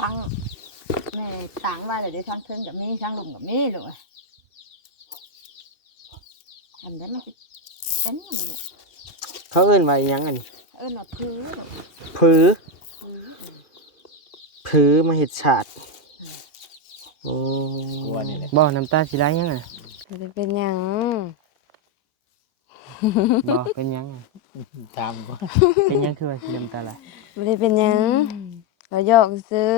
ทั้งแม่ต่างว่าเลยได้ทั้งเทิงกับมีทั้งลุมกับมีเลยทำได้มันเป็นยังไง เขาเอิ้นว่าอีหยังอันนี้ หนอพื้น ผือผือมาเฮ็ดชาติโอ้บ่น้ำตาสิไหลยังอ่ะ จะเป็นยัง บ่เป็นยังตามบ่เป็นยังคือว่าสิน้ำตาไหล ไม่ได้เป็นยังเราหยอกซื้อ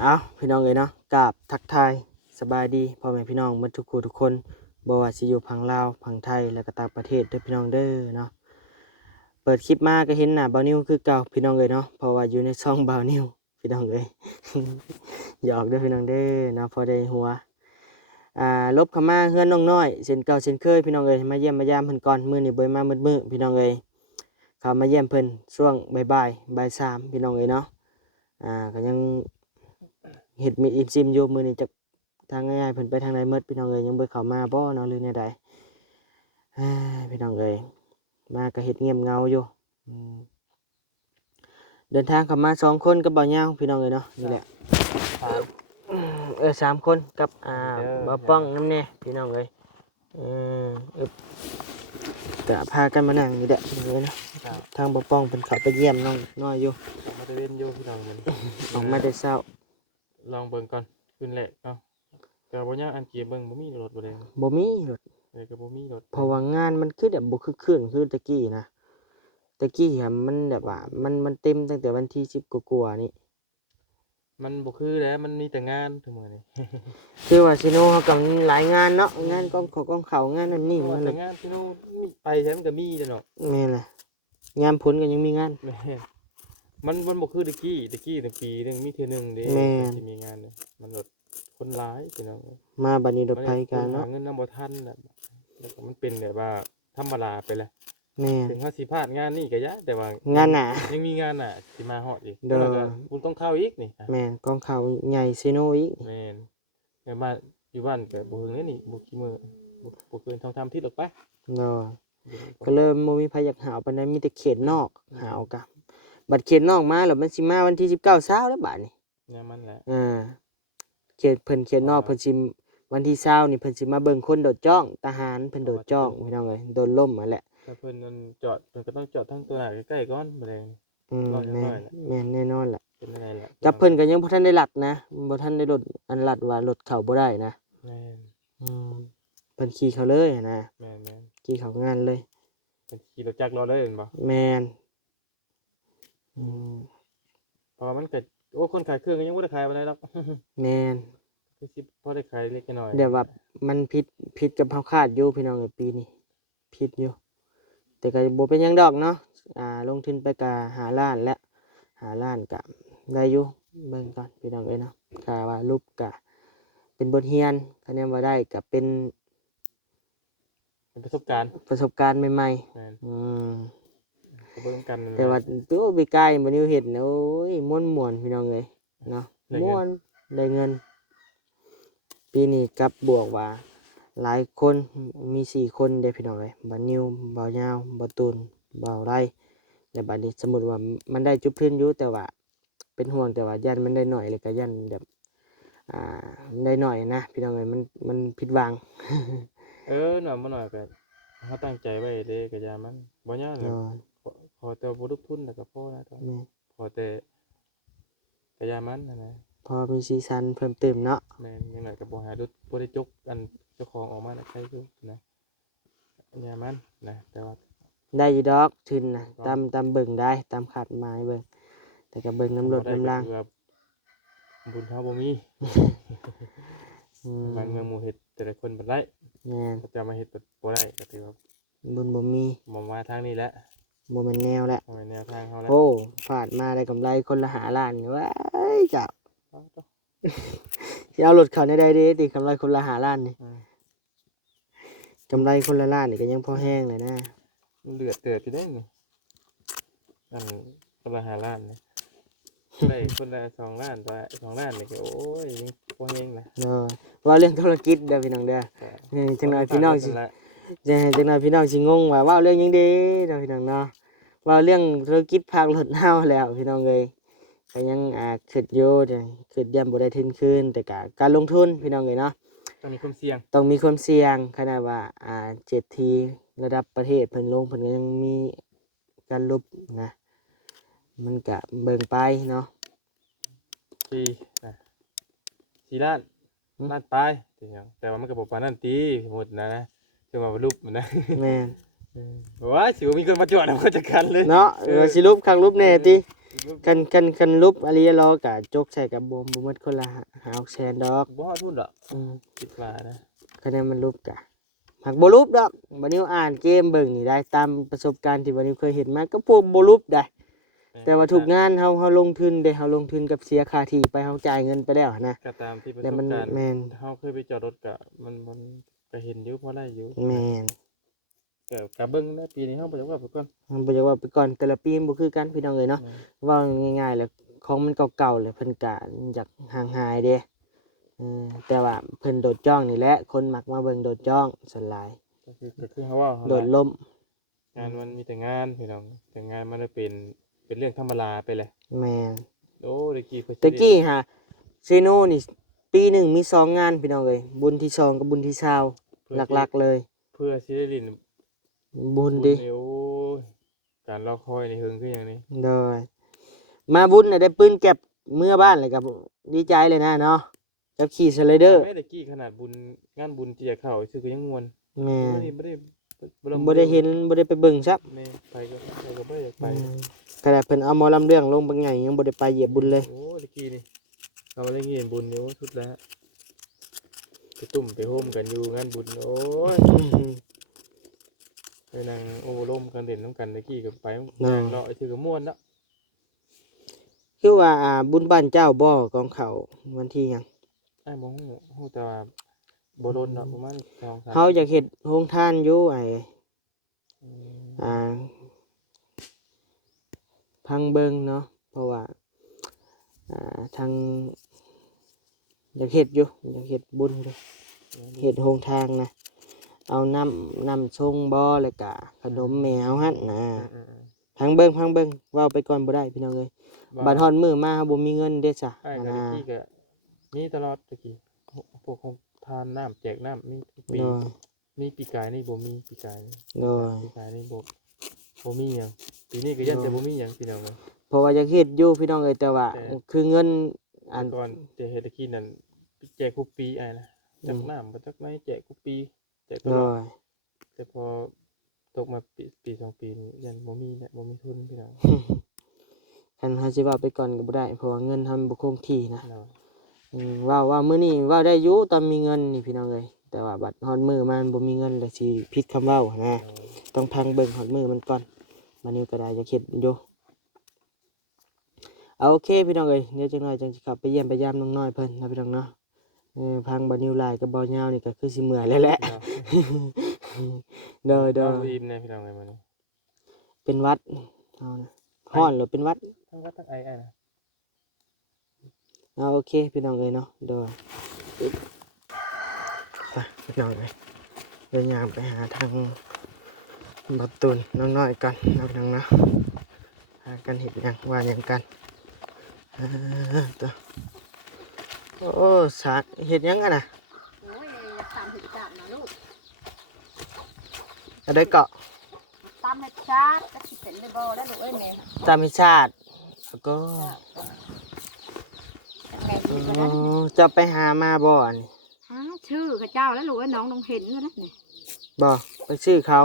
เอาพี่น้องเอ้ยเนาะกราบทักทายสบายดีพ่อแม่พี่น้องหมดทุกคู่ทุกคนบ่ว่าสิอยู่ฝั่งลาวฝั่งไทยแล้วก็ต่างประเทศเด้อพี่น้องเด้อเนาะเปิดคลิปมาก็เห็นหน้าบ่าวนิวคือเก่าพี่น้องเอ้ยเนาะเพราะว่าอยู่ในช่องบ่าวนิวพี่น้องเอ้ย หยอกเด้อพี่น้องเด้อเนาะพอได้หัวลบเข้ามาเฮือนน้องน้อยเช่นเก่าเช่นเคยพี่น้องเอ้ยมาเยี่ยมมายามเพิ่นก่อนมื้อนี้บ่ได้มามื้อพี่น้องเอ้ยเข้ามาเยี่ยมเพิ่นช่วงบ่ายๆบ่าย3พี่น้องเอ้ยเนาะก็ยังเฮ็ดมีดอิ่มซิมอยู่มื้อนี้จักทางง่ายๆเพิ่นไปทางใดหมดพี่น้องเอ้ยยังบ่เข้ามาบ่เนาะหรือแนวใดพี่น้องเอ้ยมาก็เฮ็ดเงียบเงาอยู่เดินทางเข้ามา2คนกับบ่าวยาวพี่น้องเอ้ยเนาะนี่แหละ3คนกับบ่าวป้องนำแน่พี่น้องเอ้ยก็พากันมานั่งนี่แหละพี่น้องเอ้ยเนาะทางบ่าวป้องเพิ่นเข้าไปเยี่ยมน้องน้อยอยู่ มาได้เล่นอยู่พี่น้องมัน ออกมาได้เช้า ลองเบิ่งก่อนขึ้นแหละเนาะแต่บ่ยากอันเกียเบิ่งบ่มีรถบ่ได้ บ่มีรถ ก็บ่มีรถ เพราะว่างานมันคือแบบบ่คึกคืนคือตะกี้นะตะกี้อะมันแบบว่ามันเต็มตั้งแต่วันที่10กว่าๆนี่ มันบ่คือแล้วมันมีแต่งานทุกมื้อนี้ คือว่าซิโนเขาก็มีหลายงานเนาะงานกองเขางานนั่นนี่ ว่า มัน แต่ แหละ งานที่โน่นมีไปใช่มันก็มีแต่เนาะ แม่นล่ะงานผลก็ยังมีงาน แม่นมันบ่คือตะกี้ตั้งปีหนึงมีเทื่อหนึงเด้ แม่น ที่มีงานเนี่ยมันรถคนหลายพี่น้อง มาบัดนี้รถไฟกัน หา เนาะ เงินนำบ่ทันน่ะแล้วก็มันเป็นแบบว่าธรรมดาไปแล้ว แม่น ถึงเฮาสิพลาดงานนี่ก็ยะแต่ว่าง านหนา ยังมีงานน่ะสิมาฮอดอีก เด้อ แล้วก็คุณต้องเข้าอีกนี่ แม่นกองเขาใหญ่ซิโนอีก แม่นแต่บ้านอยู่บ้านก็บ่ถึงนี่บ่กี่มื้อบ่เกิน2-3อาทิตย์หรอกปะ เนาะก็เริ่มบ่มีไผอยากหาวปานใดมีแต่เขตนอกหาวกะบัดเขตนอกมาแล้วมันสิมาวันที่19เช้าแล้วบัดนี้ เนี่ยมันแหละ เขตเพิ่นเขตนอกเพิ่นสิวันที่20นี่เพิ่นสิมาเบิ่งคนโดดจ้องทหารเพิ่นโดดจ้องพี่น้องเอ้ยโดนล่มมาแหละ ถ้าเพิ่นนั่นจอดเพิ่นก็ต้องจอดทั้งตัวหน้าใกล้ๆก่อนบ่ได้ แม่นแน่นอนแหละ เป็นอะไรล่ะ กับเพิ่นก็ยังบ่ทันได้ลัดนะบ่ทันได้รถอันลัดว่ารถเข้าบ่ได้นะ แม่น เพิ่นขี่เข้าเลยนะ แม่น ขี่เข้างานเลย เพิ่นขี่รถจักรรอเลยเห็นบ่ แม่น เพราะว่ามันก็โอ้คนขายเครื่องก็ยังบ่ได้ขายปานใดหรอก แม่น คือสิพอได้ขายเล็กน้อย เดี๋ยวว่ามันผิดกับเฮาคาดอยู่พี่น้องเอ้ยปีนี้ผิดอยู่แต่ก็บ่เป็นหยังดอกเนาะลงทุนไปก็5ล้านแล้ว5ล้านก็ได้อยู่เบิ่งก่อนพี่น้องเอ้ยเนาะถ้าว่ารูปก็เป็นบทเรียนคะแนนว่าได้ก็เป็น เป็นประสบการณ์ ประสบการณ์ใหม่ แม่น ๆ ก็เบิ่งกันนั่นแหละ แต่ว่าตัวไปไกลบ่นิวเฮ็ดนะโอ้ยม่วนๆพี่น้องเอ้ยเนาะ ได้เงิน ม่วนได้เงิน ปีนี้กลับบวกว่าหลายคนมี4คนเด้พี่น้องเอ้ยบ่นิวบ่ยาวบ่ตูนบ่ไรแล้วบัดนี้สมมุติว่ามันได้จุดพื้นอยู่แต่ว่าเป็นห่วงแต่ว่ายันมันได้น้อยเลยก็ยันแบบได้น้อยนะพี่น้องเอ้ยมันผิดหวัง หน่อยบ่หน่อยก็เฮาตั้งใจไว้เด้ก็อย่ามันบ่ยากหรอก ขอแต่บ่ลงทุนแล้วก็พอแล้วตอน แม่ ขอแต่กระยามันนะ พอมีสีสันเพิ่มเติมเนาะ แม่นยังไงก็บ่หาดุบ่ได้จกอันเจ้าของออกมาใครอยู่นะกระยามันนะแต่ว่า ได้อยู่ดอกทุนนะตามเบิ่งได้ตามขาดหมายเบิ่งแต่ก็เบิ่งน้ำรถน้ำราง บุญเฮาบ่มี บางเมืองหมู่เฮ็ดแต่ละคนบ่ได้ แม่น เขาจะมาเฮ็ดบ่ได้ก็ถือว่า บุญบ่มี บ่มาทางนี้แหละ บ่แม่นแนวแหละ บ่แม่นแนวทางเฮาแล้ว โอ้ฟาดมาได้กำไรคนละ5ล้านนี่ว้ายเจ้าสิเอารถเข้าในได้เด้ติกำไรคนละ5ล้านนี่กำไรคนละล้านนี่ก็ยังพอแห้งเลยนะ มันเลือดเตือดอยู่ได้นี่อันคนละ5ล้านนี่ ได้คนละ2ล้านไป2ล้านนี่ก็โอ้ยยังบ่แฮงนะ เนาะว่าเรื่องธุรกิจเด้อพี่น้องเด้อจังหน่อยพี่น้องสิจังหน่อยพี่น้องสิงงว่าเว้าเรื่องหยังเด้เนาะพี่น้องเนาะเว้าเรื่องธุรกิจภาครถเฮาแล้วพี่น้องเอ้ยก็ยังคิดอยู่เด้คิดย่ำบ่ได้ทุนคืนแต่ก็การลงทุนพี่น้องเอ้ยเนาะ ต้องมีความเสี่ยง ต้องมีความเสี่ยงขนาดว่า7 ทีระดับประเทศเพิ่นลงเพิ่นก็ยังมีการลบนะมันก็เบิ่งไปเนาะ สี่นะ4ล้านล้านปลายจริงๆแต่ว่ามันก็บ่ปานนั้นติสมมุตินะคือว่ารูปมันนะ แม่น ว่าสิบ่มีคนมาจอดนำเขาจัดการเลย เนาะสิรูปข้างรูปแน่ติกันรูปอริยรอก็จกใส่กับบ่หมดคนละ5-6แสนดอก บ่ฮอดทุนดอก อืม คิดว่านะ คะแนนมันรูปกะหากบ่รูปดอกบัดนี้อ่านเกมเบิ่งนี่ได้ตามประสบการณ์ที่บัดนี้เคยเห็นมาก็พวกบ่รูปได้ แต่ว่าทุกงานเฮาลงทุนเด้เฮาลงทุนกับเสียค่าที่ไปเฮาจ่ายเงินไปแล้วนะ ก็ตามที่ประส แต่ บ มัน การณ์ แม่น เฮาเคยไปจอดรถก็มันก็เห็นอยู่พอได้อยู่ แม่น ก็เบิ่งนะปีนี้เฮาบ่อยากว่าไปก่อน มันบ่อยากว่าไปก่อนแต่ละปีมันบ่คือกันพี่น้องเอ้ยเนาะเว้าง่ายๆแล้วของมันเก่าๆเลยเพิ่นก็อยากห่างหายเด้แต่ว่าเพิ่นโดดจ้องนี่แหละคนมักมาเบิ่งโดดจ้องส่วนหลาย ก็คือเฮาว่า โดดล่ม งานมันมีแต่งานพี่น้องแต่งานมันได้เป็นเรื่องธรรมดาไปเลย แม่น โอ้ตะกี้เพิ่น ตะกี้ฮะเซโนนี่ปีหนึ่งมี2 งานพี่น้องเอ้ยบุญที่2กับบุญที่20หลักๆเลย เพื่อสิได้ลิ้น บุญดิ โอ้ยการรอคอยนี่หึงคือหยังนี่ โดยมาบุญน่ะได้ปืนเก็บเมื่อบ้านเลยครับดีใจเลยนะเนาะกับขี่สไลเดอร์ แม่ตะกี้ขนาดบุญงานบุญที่จะเข้าซื่อก็ยังม่วน แม่ บ่ได้ บ่ได้เห็นบ่ได้ไปเบิ่งซับ แม่ไปก็บ่ได้อยากไป ขณะเพิ่นเอาหมอลำเรื่องลงบางใหญ่ยังบ่ได้ไปเหยียบบุญเลย โอ้ตะกี้นี่เราได้เห็นบุญอยู่สุดแล้วไปตุ่มไปโฮมกันอยู่งานบุญโอ้ยไปนั่งโอ้ร่มกันเด่นน้ำกันตะกี้ก็ไปนั่งเลาะไอ้ชื่อก็ม่วนเนาะ คือว่าบุญบ้านเจ้าบ่ของเขาวันที่หยัง ไอ้บ่ฮู้แต่ว่าบ่โดนเนาะประมาณ2-3 เฮาอยากเฮ็ดโรงทานอยู่พังเบิงเนาะเพราะว่าทางอยากเฮ็ดอยู่อยากเฮ็ดบุญอยู่เฮ็ดโรงทานนะเอาน้ำชงบ่แล้วก็ขนมแมวหั่นนะพังเบิงเว้าไปก่อนบ่ได้พี่น้องเอ้ยบัดฮอดมื้อมาเฮาบ่มีเงินเด้ซะ ไอ้ก็ตะกี้ก็มีตลอดตะกี้พวกของทานน้ำแจกน้ำมีทุกปี เนาะ นี่ปีกายนี่บ่มีปีกาย เนาะ ปีกายนี่บ่มีหยังปีนี้ก็ยันแต่บ่มีหยังพี่น้องเอ้ย เพราะว่าอยากเฮ็ดอยู่พี่น้องเอ้ยแต่ว่าคือเงินอัน ก่อนจะเฮ็ดตะกี้นั่นแจกทุกปีไอ้นะจักน้ำบ่จักไหนแจกทุกปีแจกตล เนา อด ะ แต่พอตกมาปี2 ปีนี้ยันบ่มีแล้วบ่มีทุนพี่น้อง คันเฮาสิเว้าไปก่อนก็บ่ได้เพราะว่าเงินเฮามันบ่คงที่นะ เนาะ ว่ามื้อนี้เว้าได้อยู่ตอนมีเงินนี่พี่น้องเอ้ยแต่ว่าบัดฮอดมื้อมันบ่มีเงินแล้วสิผิดคำเว้านะต้องพังเบิ่งฮอดมื้อมันก่อนบัดนี้ก็ได้จะเฮ็ดอยู่เอาโอเคพี่น้องเอ้ยเดี๋ยวจักหน่อยจังสิเข้าไปเยี่ยมไปยามน้องน้อยเพิ่นนะพี่น้องเนาะพังบ่นิวหลายกับบ่ยาวนี่ก็คือสิเมื่อยแล้วแหละ เด้อ อิ่มแน่พี่น้องเอ้ยมื้อนี้ เป็นหวัดเอานะฮ้อนหรือเป็นหวัด ทั้งวัดทั้งไอ้นะ เอาโอเคพี่น้องเอ้ยเนาะเด้อไปพี่น้องเอ้ยเดินทางไปหาทางบัดตุนน้องน้อยกันนะพี่น้องเนาะหากันเห็ดหยังว่าหยังกันตัวโอ้สัตว์เห็ดหยังกันน่ะ โอ้ยอยากตามเห็ดจับนะลูก อะไรเกาะ ตามเห็ดชาติก็สิเป็นในบ่อแล้วลูกเอ้ยแม่ ตามธรรมชาติแล้วก็ แม่สิเป็นนั้น จะไปหามาบ่อน หาชื่อเขาเจ้าแล้วลูกเอ้ยน้องต้องเห็นแล้วนะนี่ บ่ไปชื่อเขา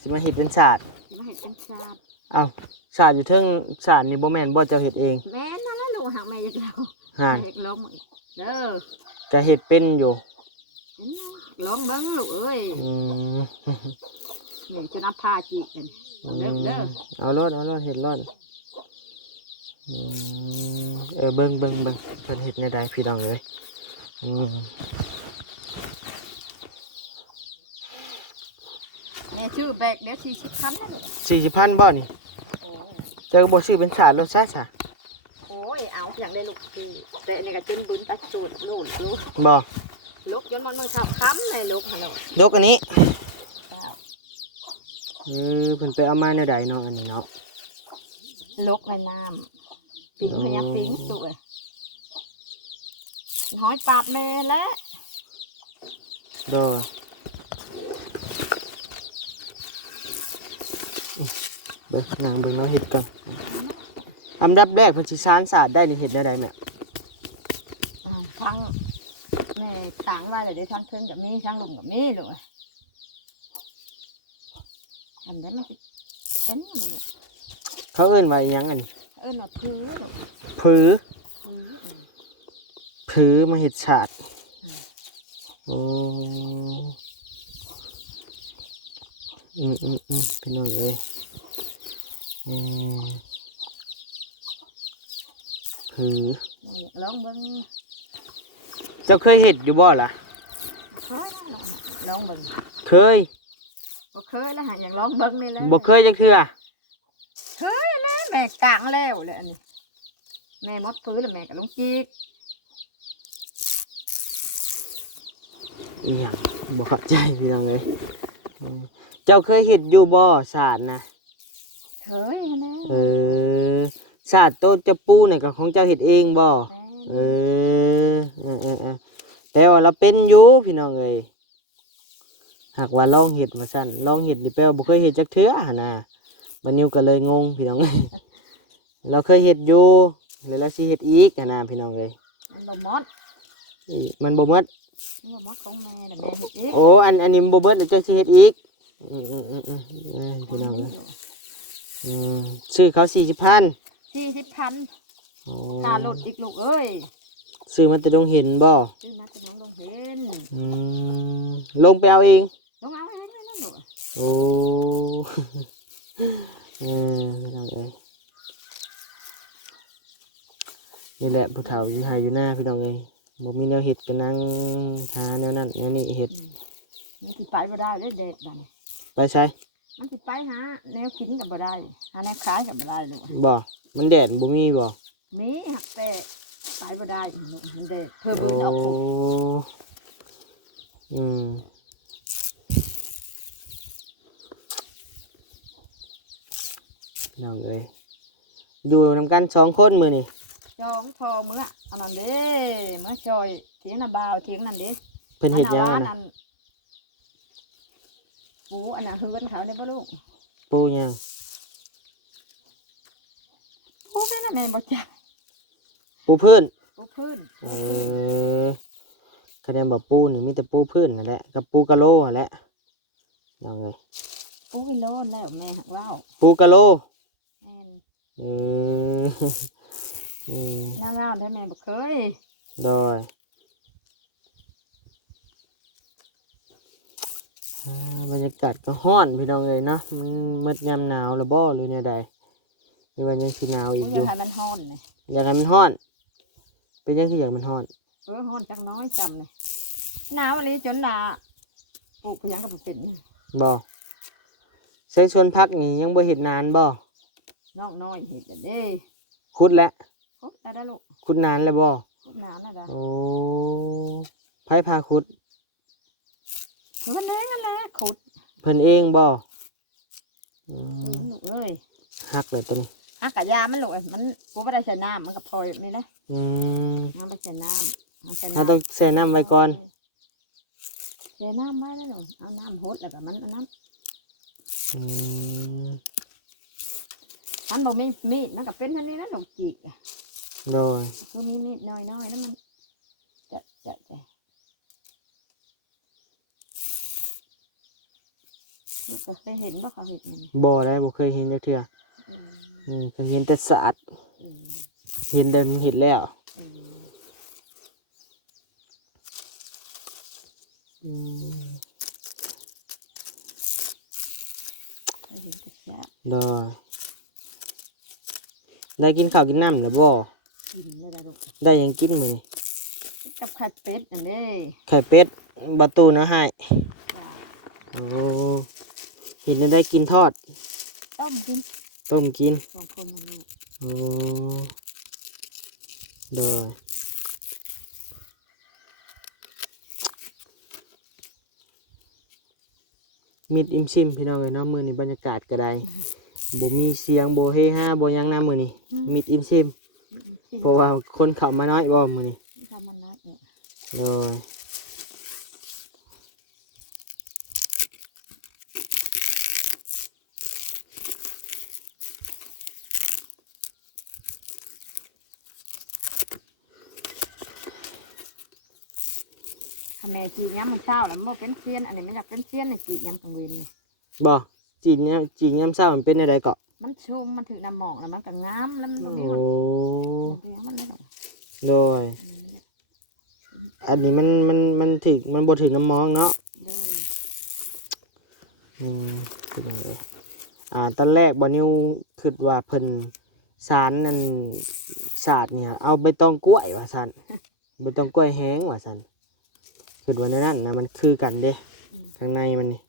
สิมาเห็ดเป็นศาสตร์ สิมาเห็ดเป็นชาติ เอ้าศาสตร์อยู่เทิงศาสตร์นี่บ่แม่นบ่เจ้าเห็ดเอง แม่นั่นแหละลูกหากแม่อยากเล่า ห่าน อยากล้มอีกเด้อ ก็เห็ดเป็นอยู่ เห็นยังลองเบิ่งลูกเอ้ย อืม นี่จะนับท่าจีกันเด้อเด้อ เอารถเห็ดรถเบิ่งเพิ่นเห็ดในใดพี่น้องเลยแม่ชื่อแปลกเดี๋ยว40,000นั่นลูก 40,000บ่นี่ โอ้ย เจ้าก็บ่ซื้อเป็นศาสตร์รถซะ โอ้ย อยากได้ลูกพี่แต่อันนี้ก็จนบุญตัดสูตรลูกลูก บ่ ลูกย้อนมันเช้าค้ำเลยลูกฮัลโหล ยกอันนี้เพิ่นไปเอามาแนวใดเนาะอันนี้เนาะ ลูกในน้ำปิ่งพยายามปิ่งสวยหอยปาดแม่แล้ว โดเบิ่งนางเบิ่งเราเฮ็ดก่อนอันดับแรกเพิ่นสิสานสาดได้นี่เฮ็ดแนวใดแม่ ทั้งแม่ต่างว่าเลยได้ทั้งเพิ่งกับมีทั้งลุงกับมีลูกทำได้มันจะเป็นยังไงลูก เขาเอิ้นว่าอิหยังอันนี้ มาพื้นลูก ผือ พื้น ผือมาเฮ็ดชาติโอ้พี่น้องเอ้ยผือ อยากลองเบิ้ง เจ้าเคยเฮ็ดอยู่บ่ล่ะ เคยลองเบิ้ง เคย บ่เคยแล้วหาอยากลองเบิ้งนี่แหละ บ่เคยจักเทื่อ เคยแล้วแม่กลางแล้วเลยอันนี้แม่มดพื้นแล้วแม่ก็ลงจีก อีหยังบ่เข้าใจพี่น้องเอ้ยเจ้าเคยเฮ็ดอยู่บ่ศาสตร์นะ เคยนะ ศาสตร์โตจะปูเนี่ยก็ของเจ้าเฮ็ดเองบ่เออแต่ว่าเราเป็นอยู่พี่น้องเอ้ยหากว่าลองเฮ็ดว่าซั่นลองเฮ็ดนี่แปลว่าบ่เคยเฮ็ดจักเทื่อหั่นน่ะบัดนิ้วก็เลยงงพี่น้องเอ้ยเราเคยเฮ็ดอยู่แล้วเราสิเฮ็ดอีกหั่นน่ะพี่น้องเอ้ย มันบ่มด มันบ่หมด มันบ่มดของแม่น่ะแม่เฮ็ดเอง โอ้อันนี้บ่เบิดแล้วเจ้าสิเฮ็ดอีกพี่น้องเอ้ยซื้อเขา40,000 40,000 โอ้ ค่ารถอีกลูกเอ้ย ซื้อมาแต่ดงเห็นบ่ ซื้อมาจะน้องลงเห็น ลงไปเอาเอง ลงเอาเองนั่นลูก โอ้พี่น้องเอ้ยนี่แหละผู้เฒ่าอยู่ไห้อยู่หน้าพี่น้องเอ้ยบ่มีแนวเฮ็ดก็นั่งหาแนวนั้นแนวนี้เฮ็ด มันสิไปบ่ได้เด้เด็ดบัดนี้ ไปใช้ มันสิไปหาแนวกินก็บ่ได้หาแนวขายก็บ่ได้ลูก บ่มันแดดบ่มีบ่ มีหักแต่ไปบ่ได้ลูกมันเด็ดเพิ่ม โอ้ อื่นเอาปุ๊บ พี่น้องเอ้ยอยู่นำกัน2คนมื้อนี่ จองพอมื้ออันนั้นเด้มื้อซอยเถียงน่ะบ่าวเถียงนั่นเด้ เพิ่นเฮ็ดหยัง อั อะ น นะ นั้นปูอันน่ะเฮือนเขาได้บ่ลูก ปูหยัง ปูเป็นน่ะแม่บ่จัก ปูพื้น ปูพื้น คะแนนบ่ปูนี่มีแต่ปูพื้นนั่นแหละกับปูกะโหลนั่นแหละน้องเอ้ย ปูกิโลแล้วแม่หักว่าว ปูกะโหล แม่น เออ น้ำว่าวได้แม่บ่เคย โดยบรรยากาศก็ร้อนพี่น้องเอ้ยเนาะมันมืดยามหนาวแล้วบ่หรือแนวใดหรือว่ายังสิหนาวอี ปู กอ จะ ยู่ ให้มันฮ้อนนี่ อยากให้มันร้อน เป็นยังคืออยากมันร้อน ฮ้อนจักน้อยจำนี่หนาวอะไรจนด่าปลูกหยังก็บ่เป็น บ่ใช้ชวนพักนี่ยังบ่เฮ็ดนานบ่ น้องน้อยเฮ็ดอันเด้ ขุดแล้ว ครบได้ลูก ขุดนานแล้วบ่ ครบนานแล้วจ้ะ โอ้ไผพาขุด มันแรงนั่นแหละขุด เพิ่นเองบ่ ลูกเอ้ย หักเลยตัวนี้ ฮักกะยามันลูกมันปูบ่ได้ใส่น้ำมันก็พลอยแบบนี้แหละ อืม น้ำไปใส่น้ำเอาใส่ เราต้องแช่น้ำไว้ก่อน ใส่น้ำไว้แล้วลูกเอาน้ำหดแล้วก็มันอันนั้น อืม มันบ่มีมีดมันก็เป็นอันนี้นะลูกจิกอะ โดย คือมีมีดน้อยๆแล้วมันจะลูกก็เคยเห็นบ่เขาเห็นมัน บ่ได้บ่เคยเห็นจักเทื่อเคยเห็นแต่สาด อืม เห็นแต่มันเห็ดแล้ว อืม อืม เคยเห็นแต่แซ่บ โดยได้กินข้าวกินน้ำหรือบ่ กินเลยนะลูก ได้หยังกินมื้อนี้ กับไข่เป็ดนั่นเด้ ไข่เป็ดบะตูนะให้ จ้ะ โอ้เห็นแล้วได้กินทอด ต้มกิน ต้มกิน สองคนนั่นลูก โอ้ โดยมิดอิมซิมพี่น้องเอ้ยเนาะมื้อนี้บรรยากาศก็ได้บ่มีเสียงบ่เฮฮาบ่หยังนํมื้อนี้มิดอิมซิมเพราะว่าคนเข้ามาน้อยบ่มื้อนี้ ทำมันน้อยเนี่ย โดย ทำแม่จีนย้ำมันเช้าแล้วมันเป็นเซียนอันนี้ไม่อยากเป็นเซียนเลยจีนย้ำกลางเวนนี่ บ่จีนเนี่ยจีนยามเช้ามันเป็นจังไดเกาะ มันชุ่มมันถือน้ำหมอกแล้วมันก็งามแล้วมันบ่ โอ้ มีมันเลี้ยงมันเลยดอก โดยอันนี้มันถึกมันบ่ถึกน้ำมองเนาะ เลย เป็นจังไดตอนแรกบ่นิวคิดว่าเพิ่นสารนั่นศาสตร์เนี่ยเอาใบตองกล้วยว่าซั่นใบตองกล้วยแห้งว่าซั่นคิดว่าในนั้นนะมันคือกันเด้ข้างในมันนี่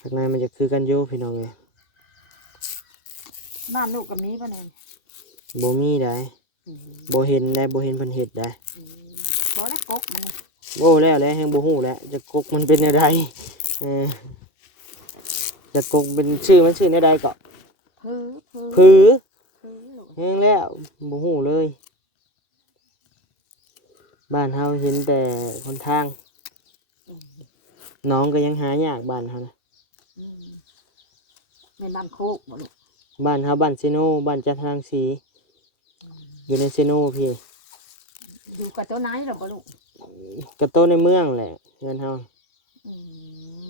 ข้างในมันจะคือกันอยู่พี่น้องเอ้ย บ้านลูกกับมีป่ะเนี่ย บ่มีได้บ่เห็นได้บ่เห็นเพิ่นเฮ็ดได้ บ่ได้กกมันนี่ โอ้แล้วแหละแฮงบ่ฮู้แล้วจะกกมันเป็นแนวใดเออจะกกเป็นชื่อมันชื่อแนวใดก็ พื้อ ผือ ลูก แฮงแล้วบ่ฮู้เลยบ้านเฮาเห็นแต่คนทางน้องก็ยังหายากบ้านเฮานะ ในบ้านโคกบ่ลูก บ้านเฮาบ้านเซโนบ้านจันทรังสีอยู่ในเซโนพี่ อยู่กับเจ้านายหรอบ่ลูก กระโตในเมืองแหละเฮือนเฮา อื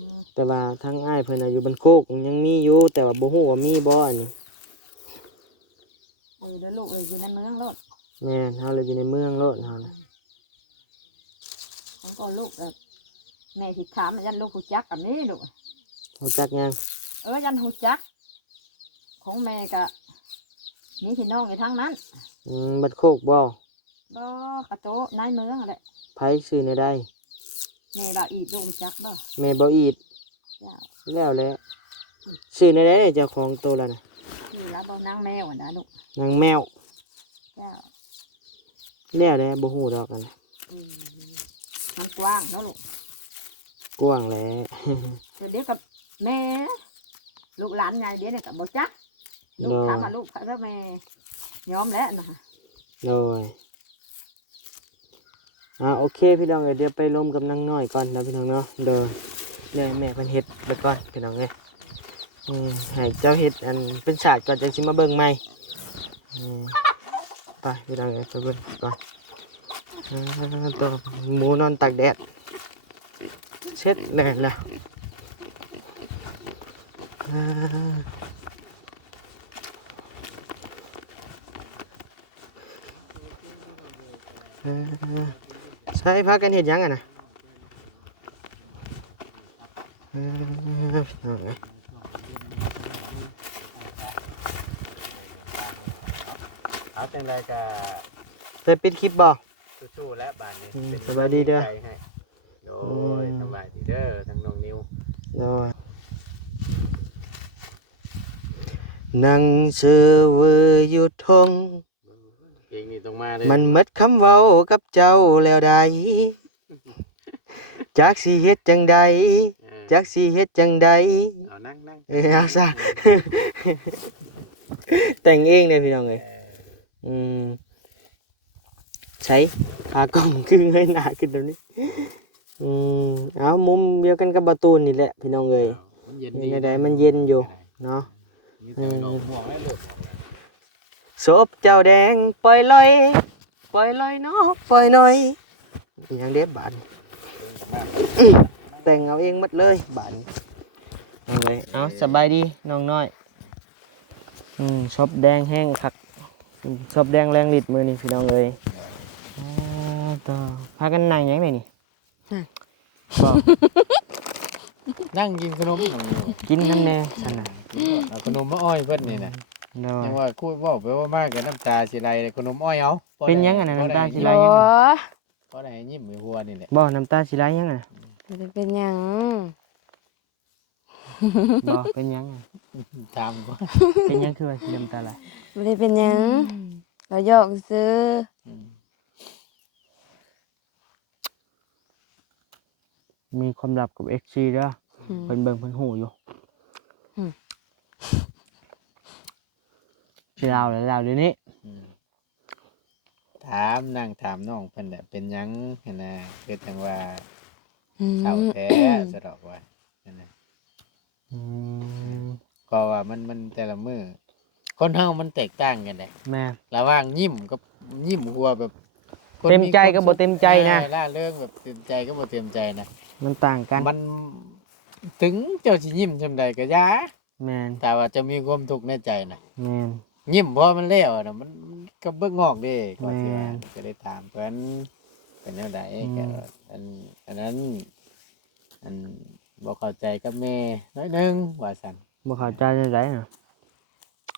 ม แต่ว่าทั้งอ้ายเพิ่นน่ะอยู่บ้านโคกยังมีอยู่แต่ว่าบ่ฮู้ว่ามีบ่อันนี้ เดี๋ยวลูกอยู่ในเมืองรถ แม่นเฮาเลยอยู่ในเมืองโลดเฮานะ ของก็ลูกแม่ที่ถามยันลูกหูจักกับนี้ลูก รู้จักยัง ยันหูจัก ของแม่ก็มีพี่น้องอยู่ทางนั้น บ้านโคกบ่ ก็กระโตนายเมืองแหละ ไผชื่อในใด แม่บ่าอีกลูกหูจักบ่ แม่บ่อีด เจ้า แล้วแหละชื่อในใดเจ้าของโตแล้วน่ะ นี่ละบ่นางแมวนะลูก นางแมว เจ้า แล้วแหละบ่ฮู้ดอกกันนะ อืมมันกว้างเนาะลูก กว้างแหละ เดี๋ยวกับแม่ลูกหลานไงเดี๋ยวเนี่ยกับบ่จักลูกถามมาลูกแล้วแม่ยอมแล้วนะ โดยโอเคพี่น้องเดี๋ยวไปลมกับนางน้อยก่อนนะพี่น้องเนาะโดยเลยแม่เพิ่นเฮ็ดไปก่อนพี่น้องเอ้ยให้เจ้าเฮ็ดอันเป็นศาสตร์ก่อนจังสิมาเบิ่งใหม่ไปพี่น้องเอ้ยไปเบิ่งก่อนตัวหมูนอนตากแดดเช็ดแล้วใช่พากันเห็ดหยังอ่ะนะเอาไง เอาจังไดก็ ไปปิดคลิปบ่ สู้ๆและบาดนี้ สบายดีเด้อ ใจให้โดยสบายดีเด้อทั้งน้องนิว โอ้ยนั่งเสือเวออยู่ทง เพลงนี้ต้องมาเลย มันหมดคำเว้ากับเจ้าแล้วใดจักสิเฮ็ดจังใดจักสิเฮ็ดจังใด เอานั่ง เอาซะ แต่งเองเลยพี่น้องเอ้ยใช้ขากล้องขึ้นให้หนาขึ้นตรงนี้เอามุมเดียวกันกับประตูนี่แหละพี่น้องเอ้ย มันเย็น ใน ดี ใดๆมันเย็นอยู่เนาะ มีแต่ดอกม่วงและลูก ศพเจ้าแดงปล่อยลอยปล่อยลอยเนาะปล่อยหน่อยอหยังเด็ดบาดนี่แต่งเอาเองหมดเลยบาดนี่เอาเลยเอาสบายดีน้องน้อยศพแดงแห้งคักศพแดงแรงฤทธิ์มือนี่พี่น้องเอ้ยต่อพากันนั่งหยังไงนี่บอก นั่งกินขนม กินน้ำแน่ฉันน่ะ เอาขนมมาอ้อยเพิ่นนี่นะ เนาะ ยังว่าคุยบอกไปว่ามากกับน้ำตาสิไหลเลยขนมอ้อยเอา เป็นหยังอะน่ะน้ำตาสิไหล โอ้ เพราะไหนยิ้มมือหัวนี่แหละ บ่น้ำตาสิไหลยังอ่ะ มันจะเป็นหยัง บ่เป็นหยังอะ ตามก็ เป็นหยังคือว่าสิน้ำตาไหล มันจะเป็นหยัง เราหยอกซื้อ อืม มีความลับกับ XC เด้อ อืม เพิ่นเบิ่งเพิ่นหูอยู่ อืม สิเล่าแล้วเล่าเดี๋ยวนี้ อืมถามนั่งถามน้องเพิ่นน่ะเป็นหยังหั้นน่ะคือจังว่า อืม เศร้าแท้สะดอกว่านั่นน่ะ อืม ก็ว่ามันแต่ละมื้อคนเฮามันแตกต่างกันแหละ แม่ ระหว่างยิ้มกับยิ้มหัวแบบคน เต็มใจกับบ่ ควาสุข เต็มใจนะ ล่าเริงแบบเต็มใจก็บ่เต็มใจนะ มันต่างกัน มันถึงเจ้าสิยิ้มจำใดก็อยา แม่น แต่ว่าจะมีความทุกข์ในใจนะ แม่น ยิ้มพอมันแล้วน่ะมันก็เบิ่งงอกเด้ก็สิว่า แม่น ก็ได้ตามเพิ่นเป็นแนวใด อืม ก็อันนั้นอันบ่เข้าใจกับแม่น้อยหนึงว่าซั่น บ่เข้าใจจังไดน่ะ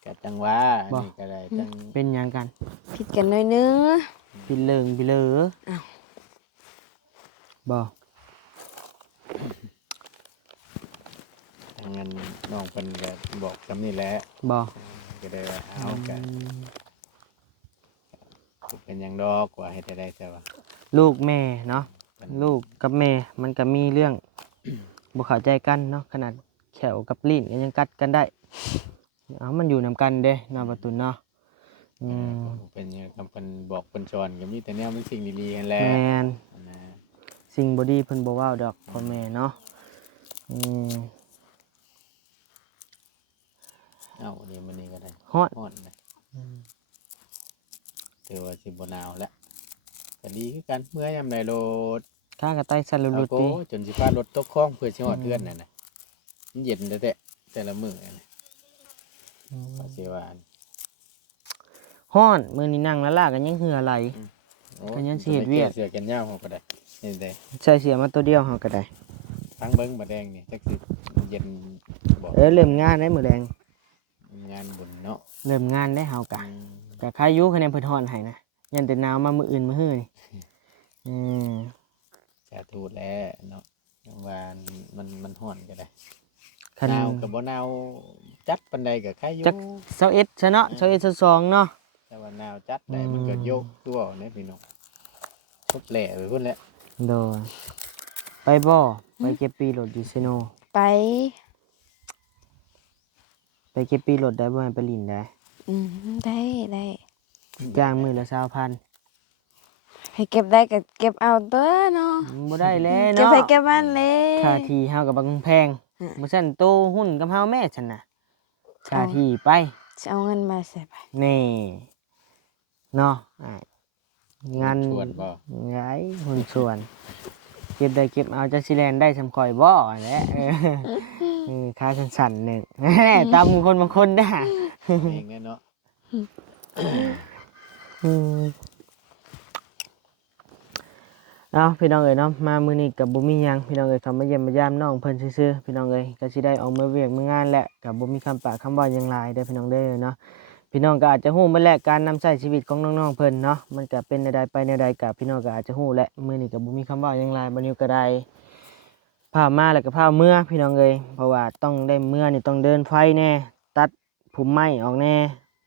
ก็จังว่าอัน บ่ นี้ก็ได้จัง เป็นหยังกัน ผิดกันหน่อยนึง พี่เลิงพี่เลอ อ้าว บ่ ทางนั้นน้องเพิ่นก็บอกซำนี้แหละ บ่ ก็ได้ว่าเอาก็เป็นหยังดอกว่าเฮ็ดได้แต่ว่า ลูกแม่เนาะ เพิ่น ลูกกับแม่มันก็มีเรื่อง บ่เข้าใจกันเนาะขนาดแขวกับลิ้นก็ยังกัดกันได้เอามันอยู่นํกันเด้เนาะประตูเนาะอืม เป็นหยังคำเพิ่นบอกเพิ่นสอนก็มีแต่แนวมีสิ่งดีๆนั่นแหละ แม่น นะ สิ่งบ่ดีเพิ่นบ่เว้าดอกพ่อแม่เนาะอืม เอ้านี่มื้อนี้ก็ได้ ฮอด ฮ้อนนะถือว่าสิบ่หนาวแล้วก็ดีคือกันเมื่อยามใดโลด ถ้ากระต่ายสั่น เอา ลุด โก ติ จนสิพารถตกคลองเพื่อสิฮอดเรือนนั่นน่ะมันเย็นแท้ๆแต่ละมื้อนั่นน่ะก็สิว่า ฮ้อนมื้อนี้นั่งละล่ากันยังเหือไหล โอ้ ก็ยังสิเฮ็ดเวียก เสื้อแขนยาวเฮาก็ได้เห็นได้ ใส่เสียมาตัวเดียวเฮาก็ได้ ทั้งเบิ่งบ่แดงนี่จักสิเย็นบ่ เริ่มงานได้มื้อแดง งานบุญเนาะ เริ่มงานได้เฮากะ อืม แต่พายุคะแนนเพิ่นฮ้อนให้นะยันแต่หนาวมามื้ออื่นมื้อฮื้อนี่อืม สาธุแหล้วเนาะจังว่ามันฮ้อนก็ได้ คัน หนาวก็บ่หนาวจัดปานใดก็ใครอยู่ จัก21ซะเนาะ21 22เนาะ แต่ว่าหนาวจัดได้มันก็โยกคือเว่าเนี่ยพี่น้องทุบแหล่ไปพุ่นแหละ โดยไปบ่ไปเก็บปีรถอยู่ไสโน ไป ไปเก็บปีรถได้บ่ให้ไปลินได้ อืมได้ได้ จ้างมื้อละ20,000 ให้เก็บได้ก็เก็บเอาตัวเนาะ บ่ได้แล้ว เก็บ เนาะ ไปเก็บมันเลย ค่าที่เฮาก็บังแพง อืม บ่ซั่นโตหุ้นกับเฮาแม่ซั่นน่ะค่าที่ไป จะเอาเงินมาใส่ไป นี่เนาะงาน ชวนบ่ ไงหุ่นส่วน เก็บได้เก็บเอาจากสิแลนได้สำข่อยบ่แหละค่าสั่นๆหนึ่ง ตามคนบางคนได้ เองเนี่ยเนาะ เอาพี่น้องเอ๋ยเนาะมามื้อนี้กับบ่มีหยังพี่น้องเอ๋ยเข้ามาเยี่ยมมายามน้องเพิ่นซื่อๆพี่น้องเอ๋ยก็สิได้ออกมือเวียกมืองานแหละก็บ่มีคำปากคำเว้าหยังหลายเด้อพี่น้องเด้อเนาะพี่น้องก็อาจจะฮู้มาแหละการนำใช้ชีวิตของน้องๆเพิ่นเนาะมันก็เป็นแนวใดไปแนวใดก็พี่น้องก็อาจจะฮู้แหละมื้อนี้ก็บ่มีคำเว้าหยังหลายบ่นิ้วก็ได้พามาแล้วก็พาเมื่อพี่น้องเอ๋ยเพราะว่าต้องได้เมื่อนี่ต้องเดินไฟแน่ตัดพุ่มไม้ออกแน่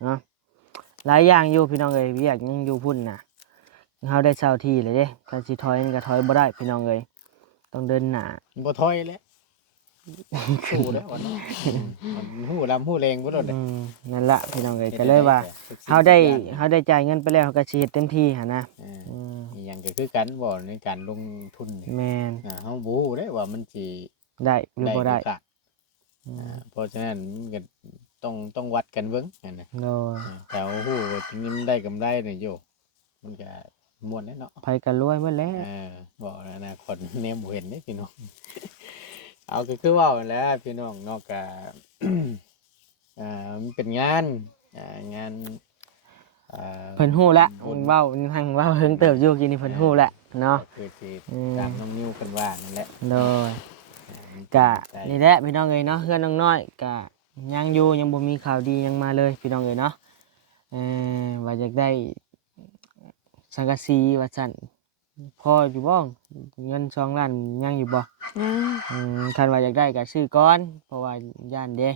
เนาะหลายอย่างอยู่พี่น้องเอ๋ยเวียกยังอยู่พุ่นน่ะ เฮาได้เช่าที่เลยเด้ถ้าสิถอยนี่ก็ถอยบ่ได้พี่น้องเอ้ยต้องเดินหน้า บ่ถอยแล้วสู้แล้ววันนี้มันหู้ลำหู้แรงบ่โดด นั่นละพี่น้องเอ้ยก็เลยว่าเฮาได้จ่ายเงินไปแล้วเฮาก็สิเฮ็ดเต็มที่หั่นนะอืม อีหยังก็คือกันบ่ในการลงทุนนี่ แม่น เฮาบ่ฮู้ได้ว่ามันสิ ได้หรือบ่ได้ หรือขาดเพราะฉะนั้นมันก็ต้องวัดกันเบิ่งนั่นน่ะ โดย แต่ว่าฮู้ว่าทีนี้มันได้กำไรนี่โยมันก็ม่วนแน่เนาะ ไผก็รวยหมดแล้ว บอกอนาคตแนมบ่เห็นเด้พี่น้อง เอาก็คือเว่าแหล้วพี่น้องเนอกก มันเป็นงานงานเพิ่นฮู้ละ บุญ เว้าทางเว้าเฮิงเติบอยู่กินนี่เพิ่นฮู้ละเนาะ คือสิ อืม ตามน้องนิ้วเพิ่นว่านั่นแหละ โดย มัน กะ ใช่ นี่แหละพี่น้องเอ้ยเนาะเฮือนน้องน้อยกะยังอยู่ยังบ่มีข่าวดียังมาเลยพี่น้องเอ้ยเนาะว่าอยากได้สังกะสีว่าซั่นพออยู่บ่เงิน2ล้านยังอยู่บ่ นะ คันว่าอยากได้ก็ซื้อก่อนเพราะว่าย่านเด้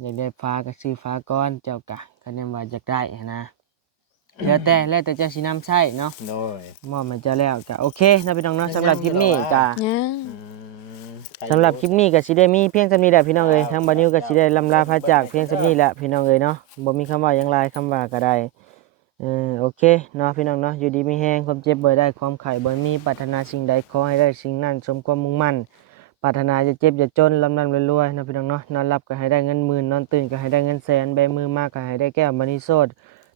อยากได้ฟ้าก็ซื้อฟ้าก่อนเจ้ากะคันแนนว่าอยากได้หั้นนะ แล้วแต่เจ้าสินำใช้เนาะ โดย มอบให้เจ้าแล้วก็โอเคเนาะพี่น้องเนาะสำหรับคลิปนี้ก็ ยัง สำหรับคลิปนี้ก็สิได้มีเพียงส่ำนี้แหละพี่น้องเอ้ยทางบ่าวนิวก็สิได้ลำลาพระจากเพียงส่ำนี้แหละพี่น้องเอ้ยเนาะบ่มีคำว่าหยังหลายคำว่าก็ได้โอเคเนาะพี่น้องเนาะอยู่ดีมีแฮงความเจ็บบ่ได้ความไข้บ่มีปรารถนาสิ่งใดขอให้ได้สิ่งนั้นสมความมุ่งมั่นปรารถนาจะเจ็บจะจนร่ำรวยๆเนาะพี่น้องเนาะนอนหลับก็ให้ได้เงินหมื่นนอนตื่นก็ให้ได้เงินแสนแบมือมากก็ให้ได้แก้วมณีโสด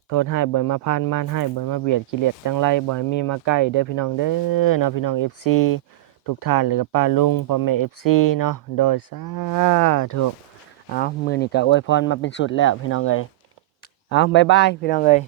โทษให้บ่ให้มาพานม่านให้บ่ให้มาเบียดขี้เหล็กจังไรบ่ให้มีมาใกล้เด้อพี่น้องเด้อเนาะพี่น้อง FC ทุกท่านหรือกับป้าลุงพ่อแม่ FC เนาะโดยสาธุเอามือนี่ก็อวยพรมาเป็นสุดแล้วพี่น้องเอ้ยเอาบ๊ายบายพี่น้องเอ้ย